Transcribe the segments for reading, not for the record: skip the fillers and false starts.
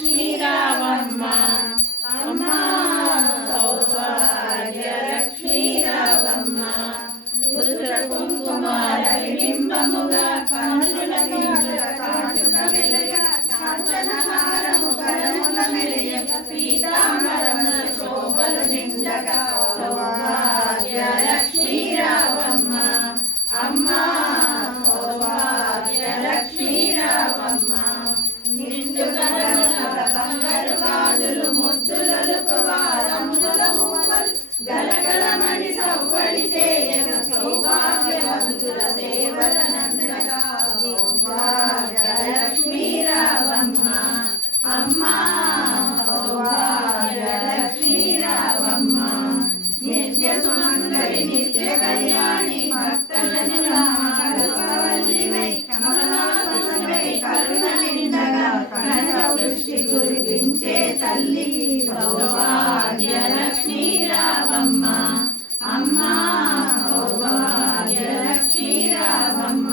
లక్ష్మీ రావమ్మ అమ్మ సౌభాగ్య లక్ష్మీ రావమ్మ రుద్ర కుంకుమార బింబముగా కన్నుల నిండుల కాటుక వెలయ కాంచనహారము కరముల మెలయ పీతాంబరముల శోభలు నిండగా సౌభాగ్య లక్ష్మీ రావమ్మ అమ్మ సౌభాగ్య లక్ష్మీ రావమ్మ నిండు కరముల బంగారు గాజులు ముద్దులకు వారముల మువ్వలు గలగలమని సవ్వడి చేయగ సౌభాగ్యవంతుల సేవలనందగా సౌభాగ్య లక్ష్మీ రావమ్మ అమ్మ సౌభాగ్య లక్ష్మీ రావమ్మ నిత్య సుమంగళి నిత్య కళ్యాణి భక్తజనుల కల్పవల్లివై కమలాసనవై కరుణ నిండగా కనక వృష్టి కురిపించే తల్లి సౌభాగ్య లక్ష్మీ రావమ్మ అమ్మ సౌభాగ్య లక్ష్మీ రావమ్మ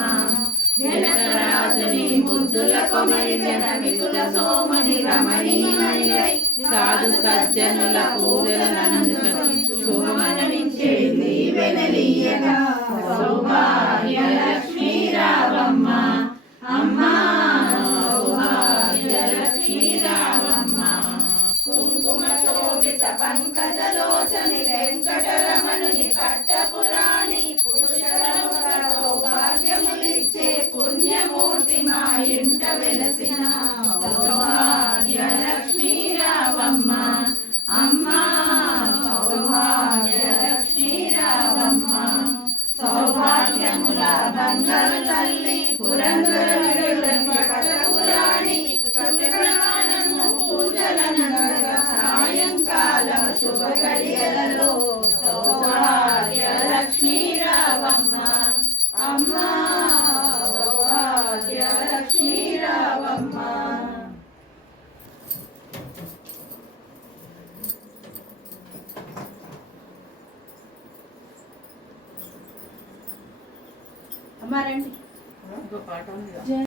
జనకరాజుని ముద్దుల కొమరి జనమికుల సోమని రమణీమణివై సాధు సజ్జనుల పూజలనందుకొని శోభనమిచ్చే దీవెనలీయగా సౌభాగ్య లక్ష్మీ రావమ్మ అమ్మ సౌభాగ్య లక్ష్మీ రావమ్మ కుంకుమ శోభిత పంకజలోచని వెంకటరమణుని పట్టపురాణి పురుషరముగ సౌభాగ్యములిచ్చే పుణ్యమూర్తి మా ఇంట వెలసిన సౌభాగ్య లక్ష్మీ రావమ్మ అమ్మ సౌభాగ్య లక్ష్మీ రావమ్మ సౌభాగ్యముల బంగారు తల్లి పురంధరుని పట్టపురాణి ప్రతిప్రమాణము పూజలనందగా సాయంకాల శుభ గడియలలో సౌభాగ్య లక్ష్మీ రావమ్మ అమ్మ సౌభాగ్య లక్ష్మీ రావమ్మ అమ్మారండి ఇంకో పాట ఉంది.